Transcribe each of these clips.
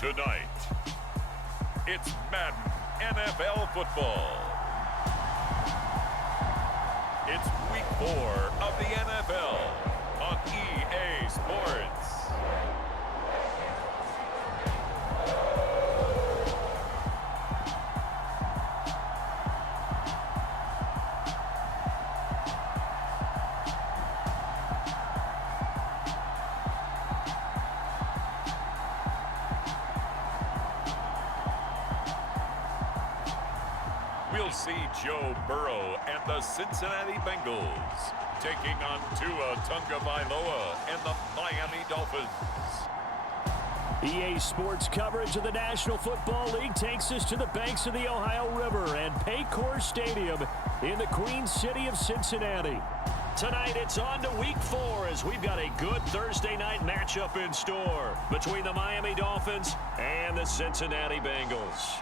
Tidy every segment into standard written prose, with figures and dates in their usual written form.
Tonight, it's Madden NFL football. It's week 4 of the NFL on EA Sports. We'll see Joe Burrow and the Cincinnati Bengals taking on Tua Tagovailoa and the Miami Dolphins. EA Sports coverage of the National Football League takes us to the banks of the Ohio River and Paycor Stadium in the Queen City of Cincinnati. Tonight, it's on to Week 4 as we've got a good Thursday night matchup in store between the Miami Dolphins and the Cincinnati Bengals.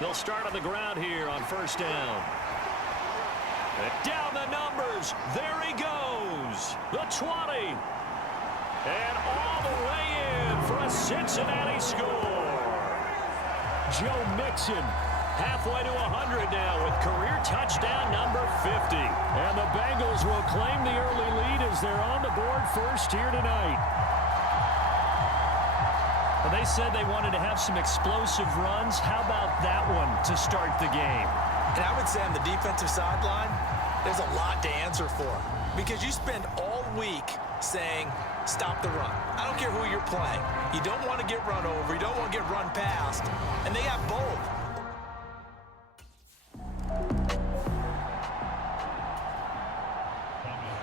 They'll start on the ground here on first down. Down the numbers. There he goes. The 20. And all the way in for a Cincinnati score. Joe Mixon halfway to 100 now with career touchdown number 50. And the Bengals will claim the early lead as they're on the board first here tonight. Well, they said they wanted to have some explosive runs. How about that one to start the game? And I would say on the defensive sideline, there's a lot to answer for. Because you spend all week saying, stop the run. I don't care who you're playing. You don't want to get run over. You don't want to get run past. And they got both.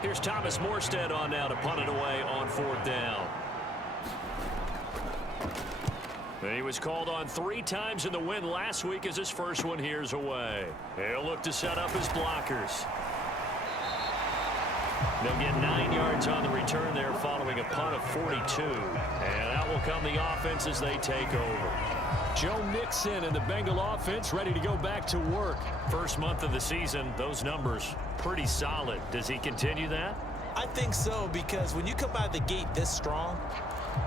Here's Thomas Morstead on now to punt it away on fourth down. He was called on 3 times in the win last week as his first one here's away. He'll look to set up his blockers. They'll get 9 yards on the return there following a punt of 42. And out will come the offense as they take over. Joe Mixon and the Bengal offense ready to go back to work. First month of the season, those numbers pretty solid. Does he continue that? I think so, because when you come out of the gate this strong,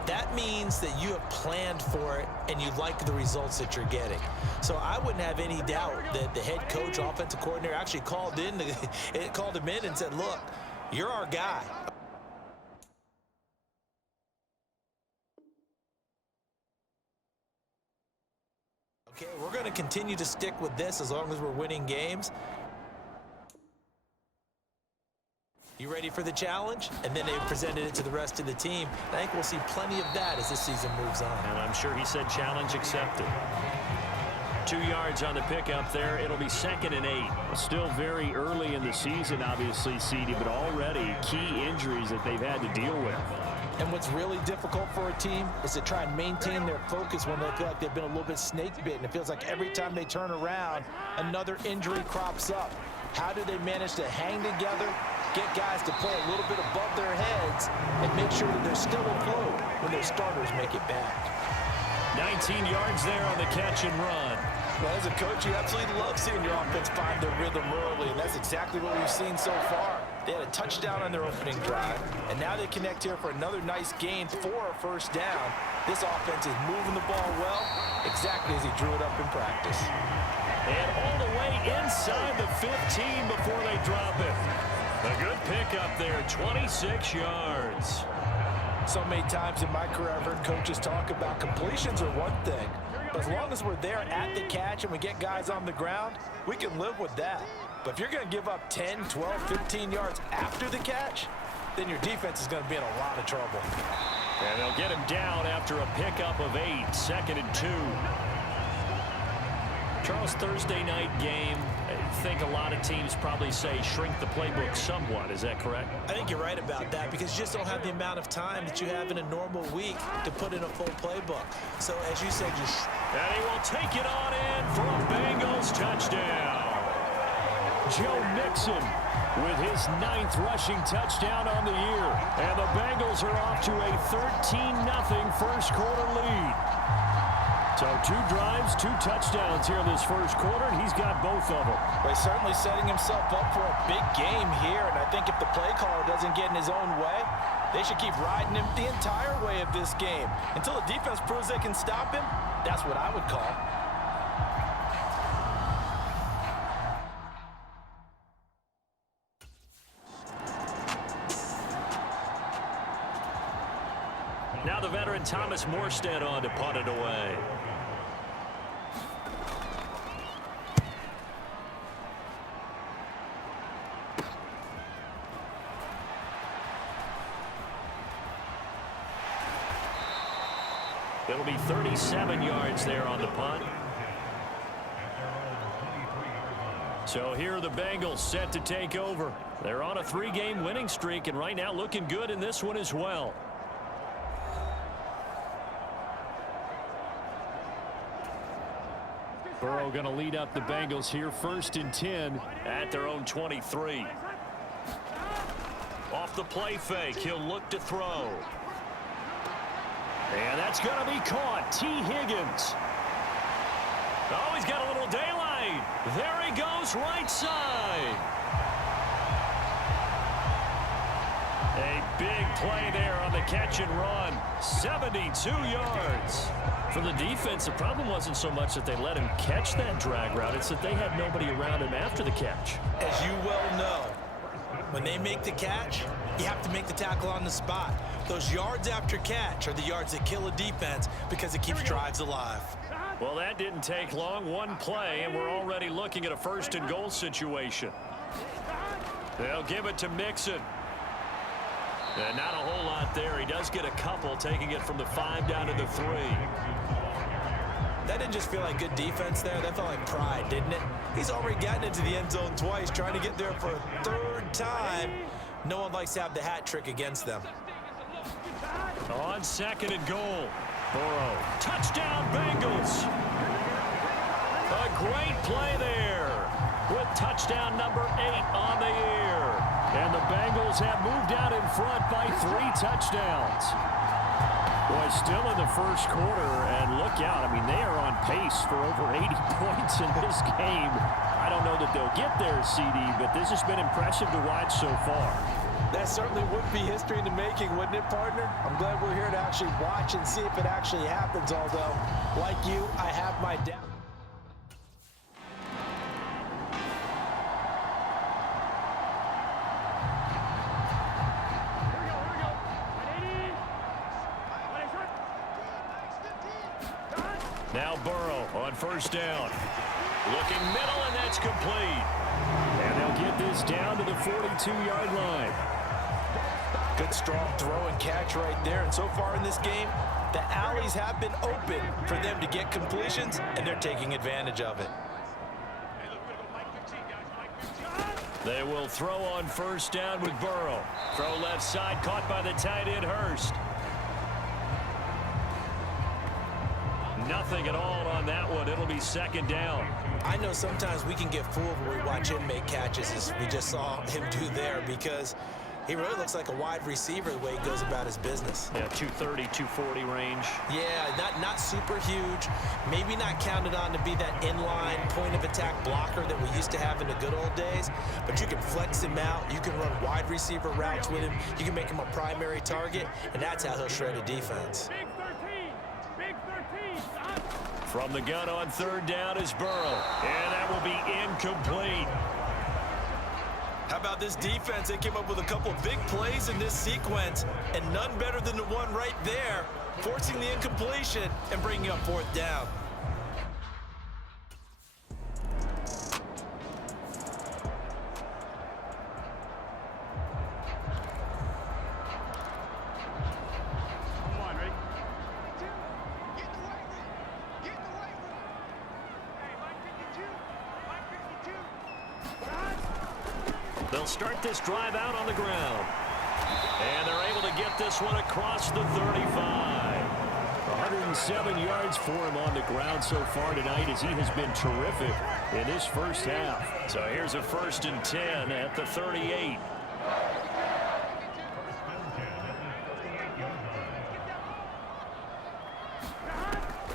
that means that you have planned for it and you like the results that you're getting. So I wouldn't have any doubt that the head coach, offensive coordinator actually called him in and said, look, you're our guy. Okay, we're going to continue to stick with this as long as we're winning games. You ready for the challenge? And then they presented it to the rest of the team. I think we'll see plenty of that as this season moves on. And I'm sure he said challenge accepted. 2 yards on the pickup there. It'll be 2nd and 8. Still very early in the season, obviously, CD, but already key injuries that they've had to deal with. And what's really difficult for a team is to try and maintain their focus when they feel like they've been a little bit snake-bitten. It feels like every time they turn around, another injury crops up. How do they manage to hang together, get guys to play a little bit above their heads, and make sure that they're still afloat when their starters make it back? 19 yards there on the catch and run. Well, as a coach, you absolutely love seeing your offense find their rhythm early, and that's exactly what we've seen so far. They had a touchdown on their opening drive, and now they connect here for another nice gain for a first down. This offense is moving the ball well, exactly as he drew it up in practice. And all the way inside the 15 before they drop it. A good pickup there, 26 yards. So many times in my career, I've heard coaches talk about completions are one thing. But as long as we're there at the catch and we get guys on the ground, we can live with that. But if you're going to give up 10, 12, 15 yards after the catch, then your defense is going to be in a lot of trouble. And they'll get him down after a pickup of 8, 2nd and 2. Charles, Thursday night game, think a lot of teams probably say shrink the playbook somewhat. Is that correct? I think you're right about that because you just don't have the amount of time that you have in a normal week to put in a full playbook. So, as you said, and he will take it on in for a Bengals touchdown. Joe Mixon with his 9th rushing touchdown on the year. And the Bengals are off to a 13-0 first quarter lead. So 2 drives, 2 touchdowns here in this first quarter, and he's got both of them. Well, he's certainly setting himself up for a big game here, and I think if the play caller doesn't get in his own way, they should keep riding him the entire way of this game. Until the defense proves they can stop him, that's what I would call. Now the veteran Thomas Morstead on to punt it away. It'll be 37 yards there on the punt. So here are the Bengals set to take over. They're on a 3-game winning streak, and right now looking good in this one as well. Burrow going to lead up the Bengals here, 1st and 10 at their own 23. Off the play fake, he'll look to throw. And that's going to be caught. T. Higgins. Oh, he's got a little daylight. There he goes, right side. A big play there on the catch and run. 72 yards. For the defense, the problem wasn't so much that they let him catch that drag route. It's that they had nobody around him after the catch. As you well know, when they make the catch, you have to make the tackle on the spot. Those yards after catch are the yards that kill a defense because it keeps drives alive. Well, that didn't take long. 1 play, and we're already looking at a 1st and goal situation. They'll give it to Mixon. And not a whole lot there. He does get a couple, taking it from the 5 down to the 3. That didn't just feel like good defense there. That felt like pride, didn't it? He's already gotten into the end zone twice, trying to get there for a 3rd time. No one likes to have the hat trick against them. On 2nd and goal. Burrow. Touchdown, Bengals. A great play there with touchdown number 8 on the year. And the Bengals have moved out in front by 3 touchdowns. Boy, still in the first quarter, and look out. I mean, they are on pace for over 80 points in this game. I don't know that they'll get there, CD, but this has been impressive to watch so far. That certainly would be history in the making, wouldn't it, partner? I'm glad we're here to actually watch and see if it actually happens, although, like you, I have my doubts. Now Burrow on 1st down. Looking middle, and that's complete. And they'll get this down to the 42-yard line. Good strong throw and catch right there. And so far in this game, the alleys have been open for them to get completions, and they're taking advantage of it. They will throw on 1st down with Burrow. Throw left side, caught by the tight end Hurst. Nothing at all on that one. It'll be 2nd down. I know sometimes we can get fooled when we watch him make catches, as we just saw him do there, because he really looks like a wide receiver the way he goes about his business. Yeah, 230, 240 range. Yeah, not super huge. Maybe not counted on to be that inline point-of-attack blocker that we used to have in the good old days, but you can flex him out. You can run wide receiver routes with him. You can make him a primary target, and that's how he'll shred a defense. From the gun on 3rd down is Burrow, and that will be incomplete. How about this defense? They came up with a couple of big plays in this sequence, and none better than the one right there, forcing the incompletion and bringing up 4th down. They'll start this drive out on the ground. And they're able to get this one across the 35. 107 yards for him on the ground so far tonight as he has been terrific in this first half. So here's a 1st and 10 at the 38.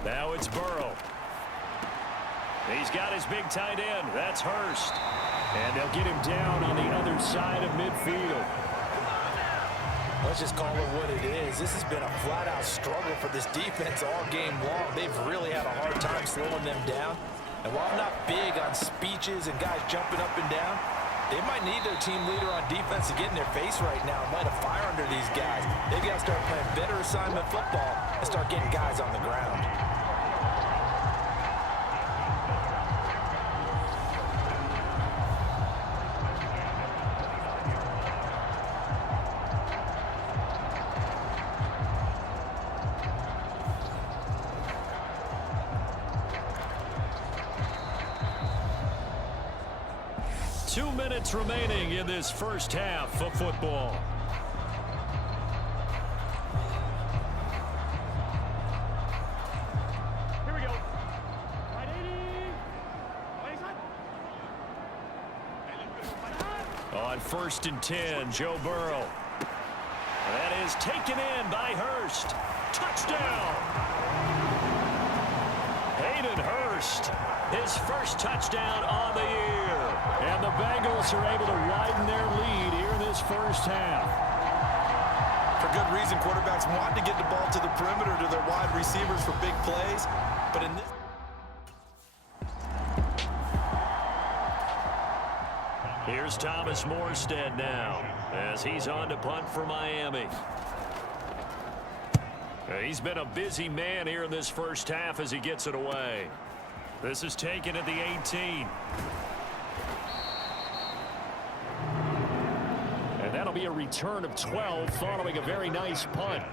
Now it's Burrow. He's got his big tight end. That's Hurst. And they'll get him down on the other side of midfield. Let's just call it what it is. This has been a flat-out struggle for this defense all game long. They've really had a hard time slowing them down. And while I'm not big on speeches and guys jumping up and down, they might need their team leader on defense to get in their face right now and light a fire under these guys. They've got to start playing better assignment football and start getting guys on the ground. 2 minutes remaining in this first half of football. Here we go. On 1st and 10, Joe Burrow. That is taken in by Hurst. Touchdown! Hayden Hurst, his first touchdown on the year. And the Bengals are able to widen their lead here in this first half. For good reason, quarterbacks want to get the ball to the perimeter to their wide receivers for big plays. But in this... Here's Thomas Morstead now as he's on to punt for Miami. He's been a busy man here in this first half as he gets it away. This is taken at the 18. And that'll be a return of 12 following a very nice punt.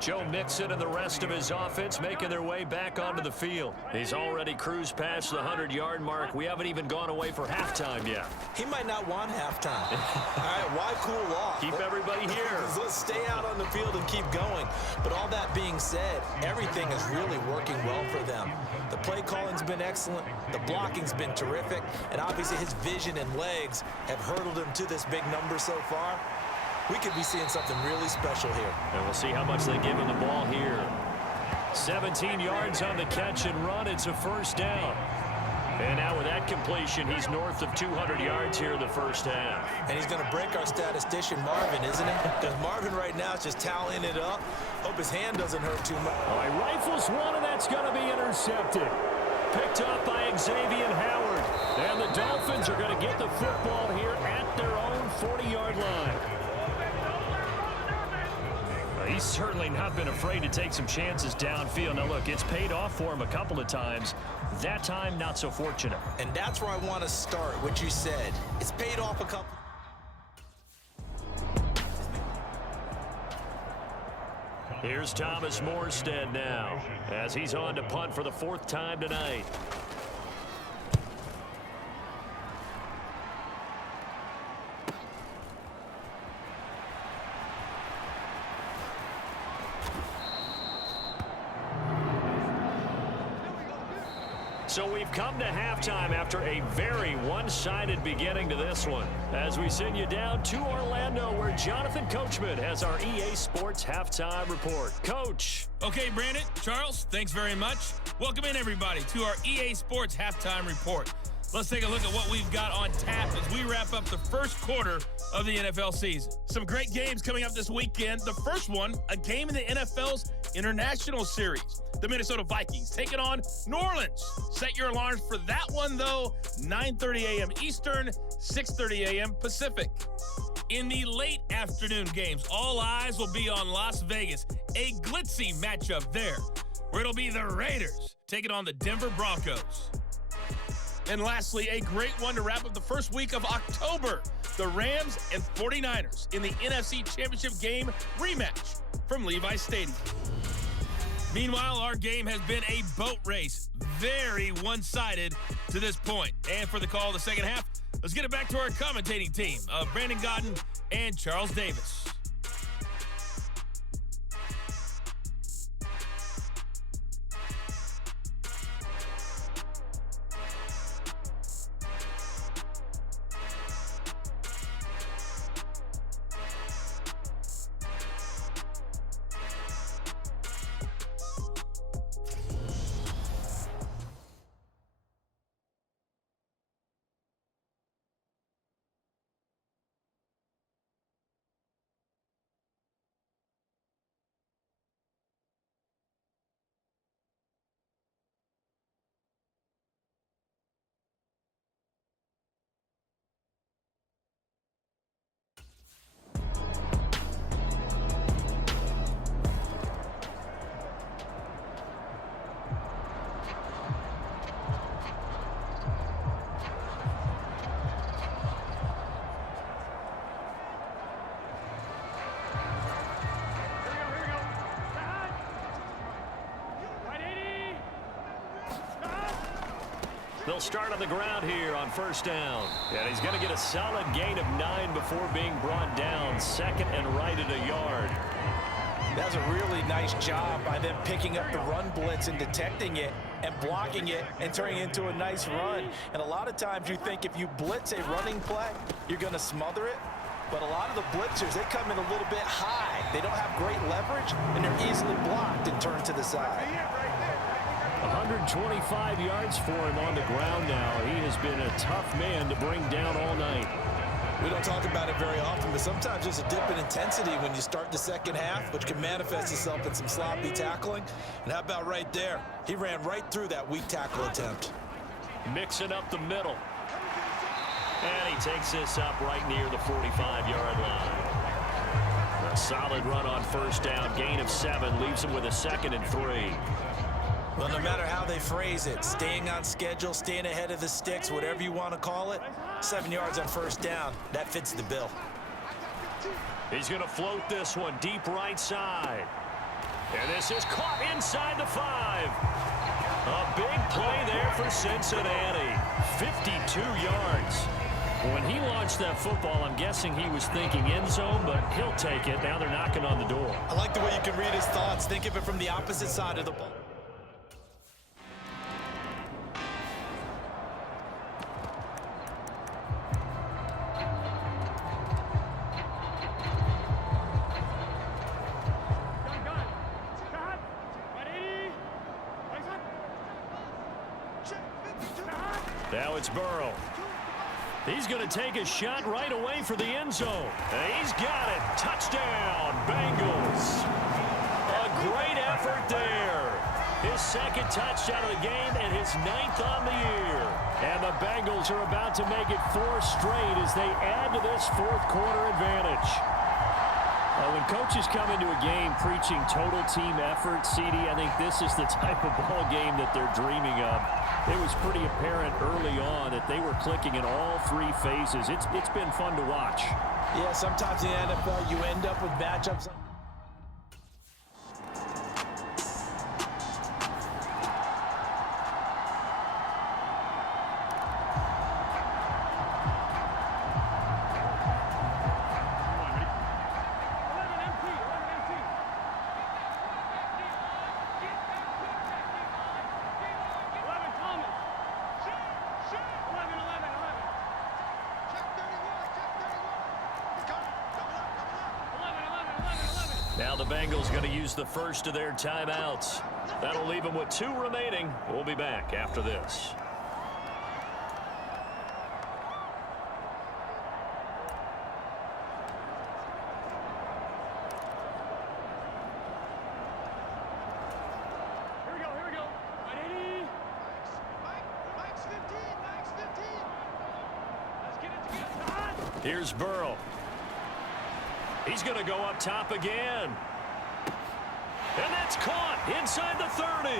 Joe Mixon and the rest of his offense making their way back onto the field. He's already cruised past the 100-yard mark. We haven't even gone away for halftime yet. He might not want halftime. All right, why cool off? Keep everybody here. Let's stay out on the field and keep going. But all that being said, everything is really working well for them. The play calling's been excellent. The blocking's been terrific. And obviously his vision and legs have hurdled him to this big number so far. We could be seeing something really special here. And we'll see how much they give him the ball here. 17 yards on the catch and run. It's a first down. And now with that completion, he's north of 200 yards here in the first half. And he's going to break our statistician, Marvin, isn't he? Because Marvin right now is just tallying it up. Hope his hand doesn't hurt too much. All right, rifles one, and that's going to be intercepted. Picked up by Xavier Howard. And the Dolphins are going to get the football here at their own 40-yard line. He's certainly not been afraid to take some chances downfield. Now, look, it's paid off for him a couple of times. That time, not so fortunate. And that's where I want to start, what you said. It's paid off a couple. Here's Thomas Morstead now as he's on to punt for the 4th time tonight. So we've come to halftime after a very one-sided beginning to this one. As we send you down to Orlando, where Jonathan Coachman has our EA Sports Halftime Report. Coach. Okay, Brandon, Charles, thanks very much. Welcome in, everybody, to our EA Sports Halftime Report. Let's take a look at what we've got on tap as we wrap up the first quarter of the NFL season. Some great games coming up this weekend. The first one, a game in the NFL's International Series. The Minnesota Vikings taking on New Orleans. Set your alarms for that one, though. 9:30 a.m. Eastern, 6:30 a.m. Pacific. In the late afternoon games, all eyes will be on Las Vegas. A glitzy matchup there, where it'll be the Raiders taking on the Denver Broncos. And lastly, a great one to wrap up the first week of October. The Rams and 49ers in the NFC Championship game rematch from Levi Stadium. Meanwhile, our game has been a boat race. Very one-sided to this point. And for the call of the second half, Let's get it back to our commentating team of Brandon Godden and Charles Davis. They'll start on the ground here on first down. And he's going to get a solid gain of 9 before being brought down. Second and right at a yard. That was a really nice job by them picking up the run blitz and detecting it and blocking it and turning it into a nice run. And a lot of times you think if you blitz a running play, you're going to smother it. But a lot of the blitzers, they come in a little bit high. They don't have great leverage, and they're easily blocked and turned to the side. 125 yards for him on the ground now. He has been a tough man to bring down all night. We don't talk about it very often, but sometimes there's a dip in intensity when you start the second half, which can manifest itself in some sloppy tackling. And how about right there? He ran right through that weak tackle attempt. Mixing up the middle. And he takes this up right near the 45-yard line. A solid run on first down. Gain of 7 leaves him with a 2nd and 3. Well, no matter how they phrase it, staying on schedule, staying ahead of the sticks, whatever you want to call it, 7 yards on first down, that fits the bill. He's going to float this one deep right side. And this is caught inside the 5. A big play there for Cincinnati. 52 yards. When he launched that football, I'm guessing he was thinking end zone, but he'll take it. Now they're knocking on the door. I like the way you can read his thoughts. Think of it from the opposite side of the ball. Now it's Burrow. He's going to take a shot right away for the end zone. And he's got it. Touchdown, Bengals. A great effort there. His 2nd touchdown of the game and his 9th on the year. And the Bengals are about to make it 4 straight as they add to this 4th quarter advantage. When coaches come into a game preaching total team effort, CD, I think this is the type of ball game that they're dreaming of. It was pretty apparent early on that they were clicking in all 3 phases. It's been fun to watch. Yeah, sometimes in the NFL you end up with matchups. Now the Bengals going to use the first of their timeouts. That'll leave them with 2 remaining. We'll be back after this. Here we go. Ready? Max 15. Let's get it together. Here's Burrow. He's going to go up top again. And that's caught inside the 30.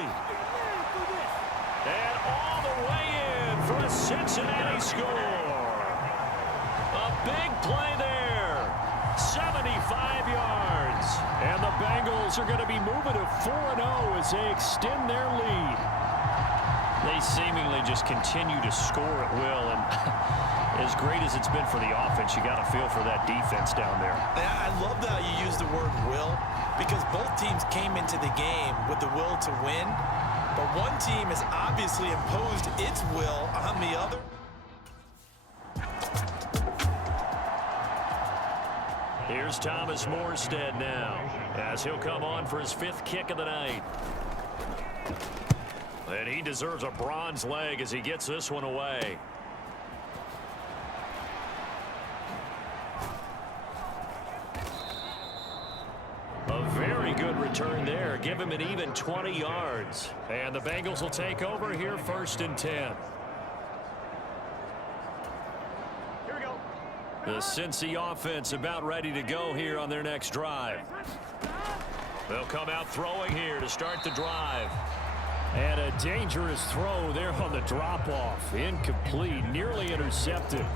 And all the way in for a Cincinnati score. A big play there. 75 yards. And the Bengals are going to be moving to 4-0 as they extend their lead. They seemingly just continue to score at will. And As great as it's been for the offense, you got to feel for that defense down there. I love how you use the word will, because both teams came into the game with the will to win, but one team has obviously imposed its will on the other. Here's Thomas Morstead now, as he'll come on for his 5th kick of the night. And he deserves a bronze leg as he gets this one away. A very good return there. Give him an even 20 yards. And the Bengals will take over here 1st and 10. The Cincy offense about ready to go here on their next drive. They'll come out throwing here to start the drive. And a dangerous throw there on the drop-off. Incomplete, nearly intercepted.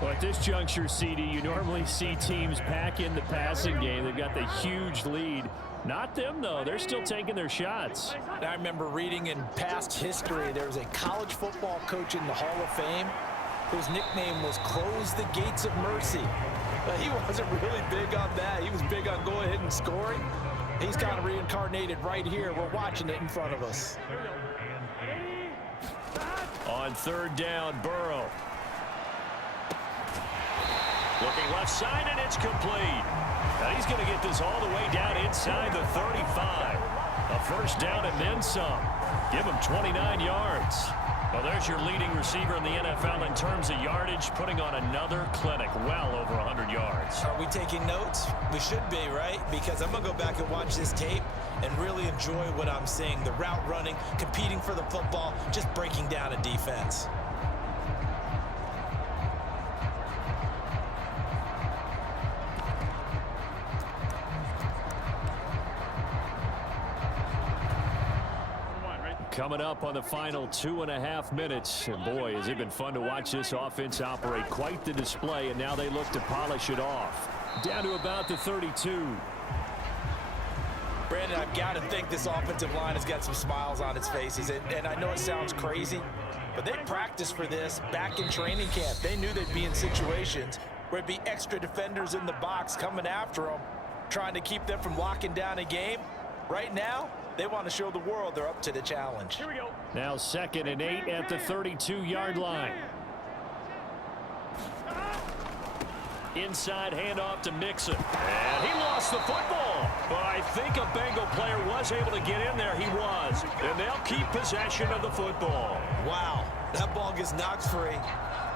Well, at this juncture, CD, you normally see teams pack in the passing game. They've got the huge lead. Not them, though. They're still taking their shots. I remember reading in past history, there was a college football coach in the Hall of Fame whose nickname was Close the Gates of Mercy. But he wasn't really big on that. He was big on go ahead and scoring. He's kind of reincarnated right here. We're watching it in front of us. On 3rd down, Burrow. Looking left side, and it's complete. Now he's going to get this all the way down inside the 35. A 1st down and then some. Give him 29 yards. Well, there's your leading receiver in the NFL in terms of yardage, putting on another clinic, well over 100 yards. Are we taking notes? We should be, right? Because I'm going to go back and watch this tape and really enjoy what I'm seeing. The route running, competing for the football, just breaking down a defense. Coming up on the final 2.5 minutes. And boy, has it been fun to watch this offense operate. Quite the display, and now they look to polish it off. Down to about the 32. Brandon, I've got to think this offensive line has got some smiles on its faces. And I know it sounds crazy, but they practiced for this back in training camp. They knew they'd be in situations where it'd be extra defenders in the box coming after them, trying to keep them from locking down a game. Right now, they want to show the world they're up to the challenge. Here we go. Now 2nd and 8 at the 32-yard line. Inside handoff to Mixon. And he lost the football. But I think a Bengal player was able to get in there. He was. And they'll keep possession of the football. Wow, that ball gets knocked free,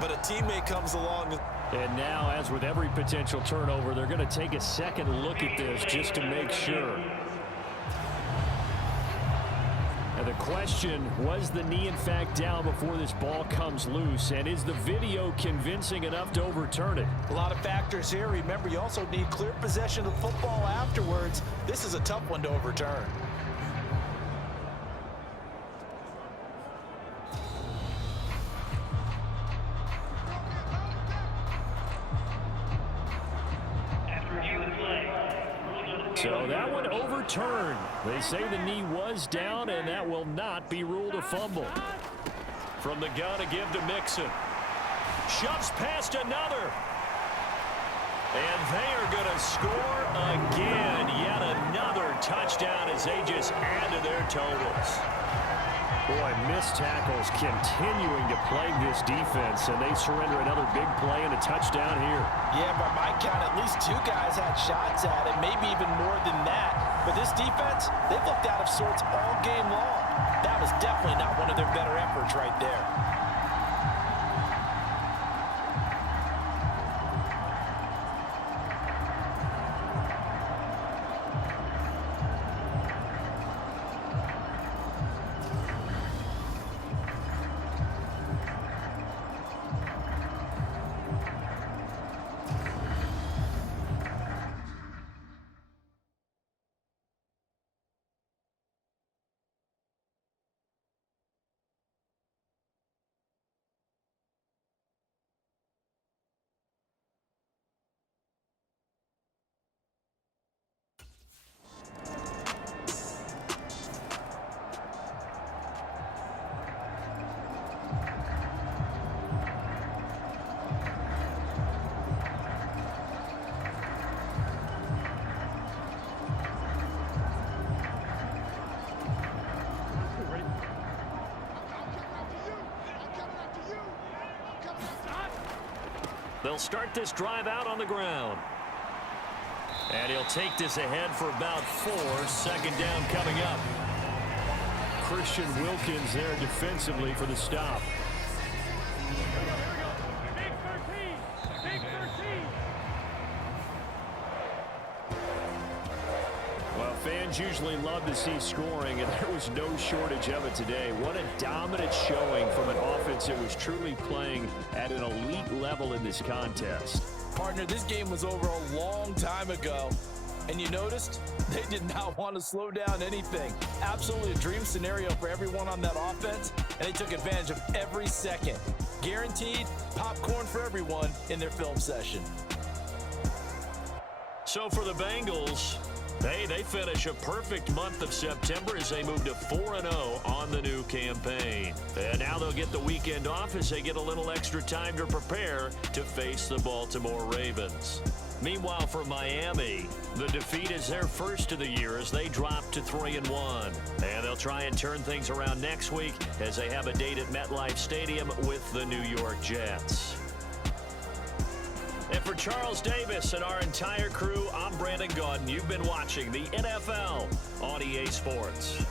but a teammate comes along. And now, as with every potential turnover, they're going to take a second look at this just to make sure. And the question, was the knee in fact down before this ball comes loose? And is the video convincing enough to overturn it? A lot of factors here. Remember, you also need clear possession of the football afterwards. This is a tough one to overturn. So that one overturned. They say the knee was down, and that will not be ruled a fumble. From the gun to give to Mixon. Shoves past another. And they are going to score again. Yet another touchdown as they just add to their totals. Boy, missed tackles continuing to plague this defense, and they surrender another big play and a touchdown here. Yeah, by my count, at least 2 guys had shots at it, maybe even more than that. But this defense, they've looked out of sorts all game long. That was definitely not one of their better efforts right there. They'll start this drive out on the ground. And he'll take this ahead for about 4. Second down coming up. Christian Wilkins there defensively for the stop. Big 13. Big 13. Well, fans usually love to see scoring, and there was no shortage of it today. What a dominant showing from an offense that was truly playing at an elite level in this contest. Partner, this game was over a long time ago, and you noticed they did not want to slow down anything. Absolutely a dream scenario for everyone on that offense, and they took advantage of every second. Guaranteed popcorn for everyone in their film session. So for the Bengals, they finish a perfect month of September as they move to 4-0 on the new campaign. And now they'll get the weekend off as they get a little extra time to prepare to face the Baltimore Ravens. Meanwhile, for Miami, the defeat is their first of the year as they drop to 3-1. And they'll try and turn things around next week as they have a date at MetLife Stadium with the New York Jets. And for Charles Davis and our entire crew, I'm Brandon Gaudin. You've been watching the NFL on EA Sports.